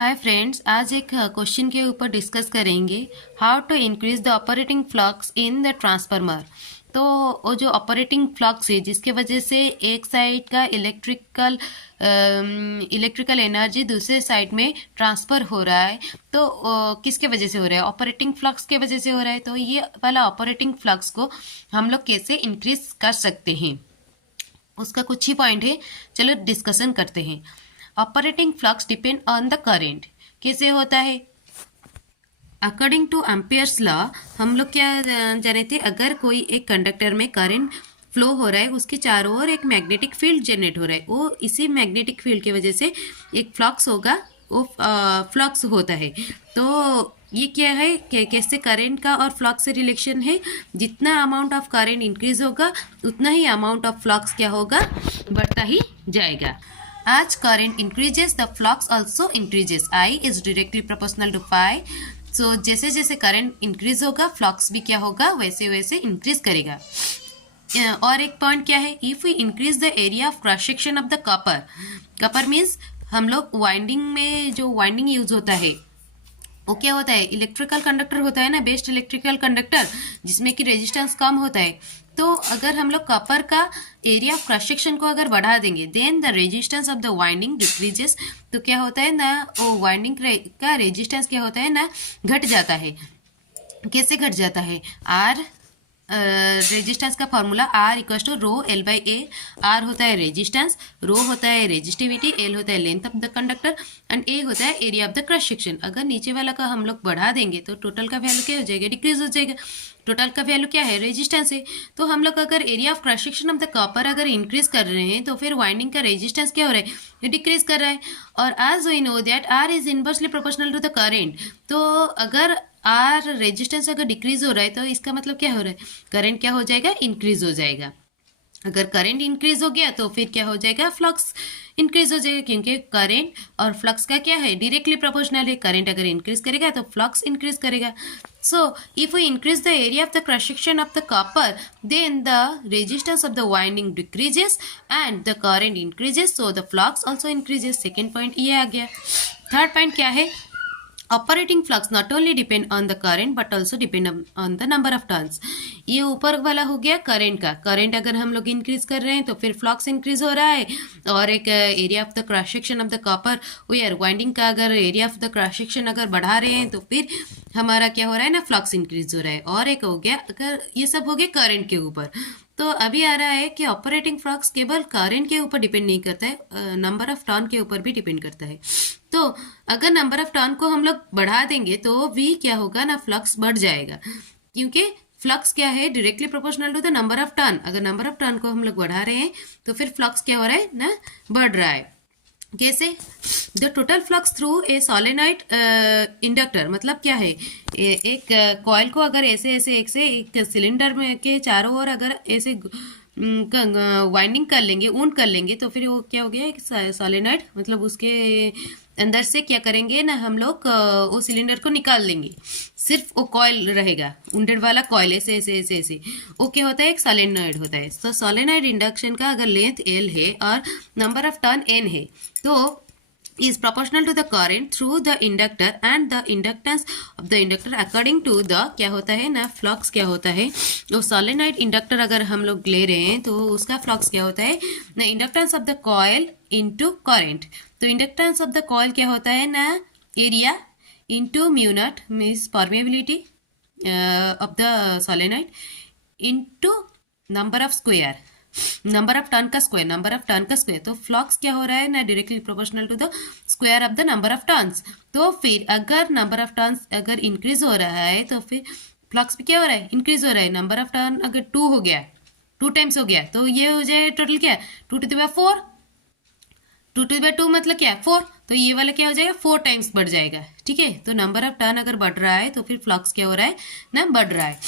Hi friends, आज एक question के ऊपर डिस्कस करेंगे। How to increase the operating flux in the transformer. तो वो जो ऑपरेटिंग फ्लक्स है जिसके वजह से एक साइड का इलेक्ट्रिकल एनर्जी दूसरे साइड में ट्रांसफ़र हो रहा है, तो किसके वजह से हो रहा है? ऑपरेटिंग फ्लक्स के वजह से हो रहा है। तो ये वाला ऑपरेटिंग फ्लक्स को हम लोग कैसे इंक्रीज कर सकते हैं, उसका कुछ ही पॉइंट है। चलो डिस्कशन करते हैं। Operating flux depend on the current. कैसे होता है? अकॉर्डिंग टू एम्पियर्स लॉ हम लोग क्या जाने थे, अगर कोई एक कंडक्टर में करंट फ्लो हो रहा है, उसके चारों ओर एक मैग्नेटिक फील्ड जनरेट हो रहा है, वो इसी मैग्नेटिक फील्ड की वजह से एक फ्लक्स होगा, वो फ्लक्स होता है। तो ये क्या है कि कैसे करंट का और फ्लक्स से रिलेशन है। जितना अमाउंट ऑफ करंट इंक्रीज होगा उतना ही अमाउंट ऑफ फ्लक्स क्या होगा, बढ़ता ही जाएगा। As current increases, the flux also increases. I is directly proportional to phi. So जैसे जैसे करंट इंक्रीज होगा, फ्लक्स भी क्या होगा, वैसे वैसे इंक्रीज करेगा। और एक पॉइंट क्या है, if we increase the area of cross section of the copper means हम लोग वाइंडिंग में जो वाइंडिंग यूज होता है वो क्या होता है, इलेक्ट्रिकल कंडक्टर होता है ना, बेस्ट इलेक्ट्रिकल कंडक्टर, जिसमें कि रेजिस्टेंस कम होता है। तो अगर हम लोग कपर का एरिया ऑफ क्रॉस सेक्शन को अगर बढ़ा देंगे, then the resistance of the winding decreases. तो क्या होता है ना, वो वाइंडिंग का रेजिस्टेंस क्या होता है ना, घट जाता है। कैसे घट जाता है? आर रेजिस्टेंस का formula R equal to rho L by A. R होता है रेजिस्टेंस, रो होता है रेजिस्टिविटी, एल होता है length of the conductor and A होता है area of the cross section. अगर नीचे वाला का हम लोग बढ़ा देंगे तो टोटल का वैल्यू क्या हो जाएगा, डिक्रीज हो जाएगा। टोटल का वैल्यू क्या है, रेजिस्टेंस है। तो हम लोग अगर area of cross section of the copper अगर इंक्रीज कर रहे हैं, तो फिर वाइंडिंग का रेजिस्टेंस क्या हो रहा है, ये डिक्रीज कर रहा है। और as we know that R is inversely proportional to the current. तो अगर आर रेजिस्टेंस अगर डिक्रीज हो रहा है तो इसका मतलब क्या हो रहा है, करंट क्या हो जाएगा, इंक्रीज हो जाएगा। अगर करंट इंक्रीज हो गया तो फिर क्या हो जाएगा, फ्लक्स इंक्रीज हो जाएगा, क्योंकि करंट और फ्लक्स का क्या है, डायरेक्टली प्रोपोर्शनल है। करंट अगर इंक्रीज करेगा तो फ्लक्स इंक्रीज करेगा। So, if we increase the area of the cross section of the copper, then the resistance of the winding decreases and the current increases, so the flux also increases. Second point ये आ गया। Third point क्या है, operating flux not only depend on the current but also depend on the number of turns. ये ऊपर वाला हो गया current का। करंट अगर हम लोग इंक्रीज कर रहे हैं तो फिर फ्लक्स इंक्रीज हो रहा है। और एक area of the cross section of the copper यार वाइंडिंग का अगर area of the cross section अगर बढ़ा रहे हैं तो फिर हमारा क्या हो रहा है ना, फ्लक्स इंक्रीज हो रहा है। और एक हो गया, अगर ये सब हो गया करंट के ऊपर। तो अभी आ रहा है कि ऑपरेटिंग फ्लक्स केवल करंट के ऊपर डिपेंड नहीं करता है, नंबर ऑफ टर्न के ऊपर भी डिपेंड करता है। तो अगर नंबर ऑफ टर्न को हम लोग बढ़ा देंगे तो भी क्या होगा ना, फ्लक्स बढ़ जाएगा, क्योंकि फ्लक्स क्या है, directly proportional to the number of turn. अगर नंबर ऑफ टर्न को हम लोग बढ़ा रहे हैं तो फिर फ्लक्स क्या हो रहा है ना, बढ़ रहा है। कैसे? The total flux through a solenoid inductor, मतलब क्या है, एक कॉइल को अगर ऐसे ऐसे एक सिलेंडर में के चारों ओर अगर ऐसे वाइंडिंग कर लेंगे, ऊंड कर लेंगे, तो फिर वो क्या हो गया, एक सोलेनॉइड, मतलब उसके अंदर से क्या करेंगे ना, हम लोग वो सिलेंडर को निकाल लेंगे। सिर्फ वो कॉइल रहेगा, उंडेड वाला कॉइल ऐसे ऐसे ऐसे ऐसे, वो क्या होता है, एक सोलेनॉइड होता है। तो सोलेनॉइड इंडक्शन का अगर लेंथ एल है और नंबर ऑफ टर्न एन है, तो is proportional to the current through the inductor and the inductance of the inductor according to the क्या होता है ना, फ्लक्स क्या होता है। तो सोलेनॉइड इंडक्टर अगर हम लोग ले रहे हैं तो उसका फ्लक्स क्या होता है ना, inductance of the coil into current. तो इंडक्टेंस ऑफ द कॉइल क्या होता है ना, area into mu naught means permeability of the solenoid into number of square, number of turn का स्क्वायर, नंबर ऑफ टर्न का स्क्वायर। तो flux क्या हो रहा है ना, directly proportional to the square of the number of turns. तो फिर अगर नंबर ऑफ टर्न्स अगर इंक्रीज हो रहा है तो फिर फ्लक्स भी क्या हो रहा है, इंक्रीज हो रहा है। नंबर ऑफ टर्न अगर 2 हो गया, 2 टाइम्स हो गया, तो ये हो जाए टोटल क्या, 2 to the power 4। 2 to the power 2 मतलब क्या, 4। तो ये वाला क्या हो जाएगा, 4 टाइम्स बढ़ जाएगा। ठीक है, तो नंबर ऑफ टर्न अगर बढ़ रहा है तो फिर फ्लक्स क्या हो रहा है ना, बढ़ रहा है।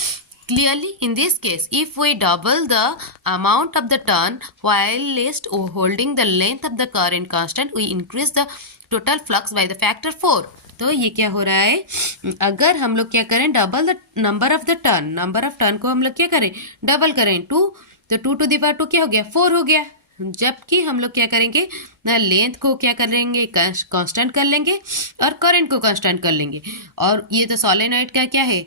Clearly, in this case, if we double the amount of the turn while least holding the length of the current constant, we increase the total flux by the factor 4. तो ये क्या हो रहा है, अगर हम लोग क्या करें, double the number of the turn, number of turn को हम लोग क्या करें, डबल करें, 2, तो 2 टू द पावर 2 क्या हो गया, 4 हो गया। जबकि हम लोग क्या करेंगे ना, लेंथ को क्या करेंगे, कांस्टेंट कर लेंगे और करंट को कांस्टेंट कर लेंगे। और ये तो सोलेनोइड का क्या है,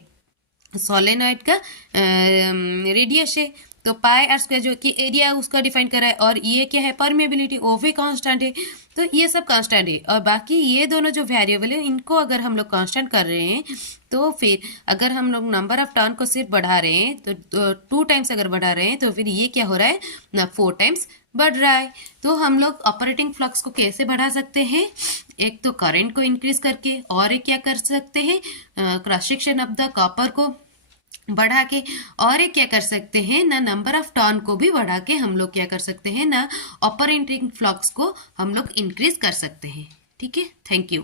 सोलेनोइड का रेडियस है, तो पाई आर स्क्वायर जो कि एरिया उसका डिफाइन करा है, और ये क्या है, परमेबिलिटी, वो भी कांस्टेंट है। तो ये सब कांस्टेंट है, और बाकी ये दोनों जो वेरिएबल है इनको अगर हम लोग कांस्टेंट कर रहे हैं, तो फिर अगर हम लोग नंबर ऑफ टर्न को सिर्फ बढ़ा रहे हैं, तो 2 टाइम्स अगर बढ़ा रहे हैं, तो फिर ये क्या हो रहा है ना, 4 टाइम्स बढ़ रहा है। तो हम लोग ऑपरेटिंग फ्लक्स को कैसे बढ़ा सकते हैं, एक तो करंट को इंक्रीज करके, और एक क्या कर सकते हैं, cross section of the copper को बढ़ा के, और एक क्या कर सकते हैं ना, नंबर ऑफ टर्न को भी बढ़ा के हम लोग क्या कर सकते हैं ना, ऑपरेटिंग फ्लक्स को हम लोग इंक्रीज कर सकते हैं। ठीक है, थैंक यू।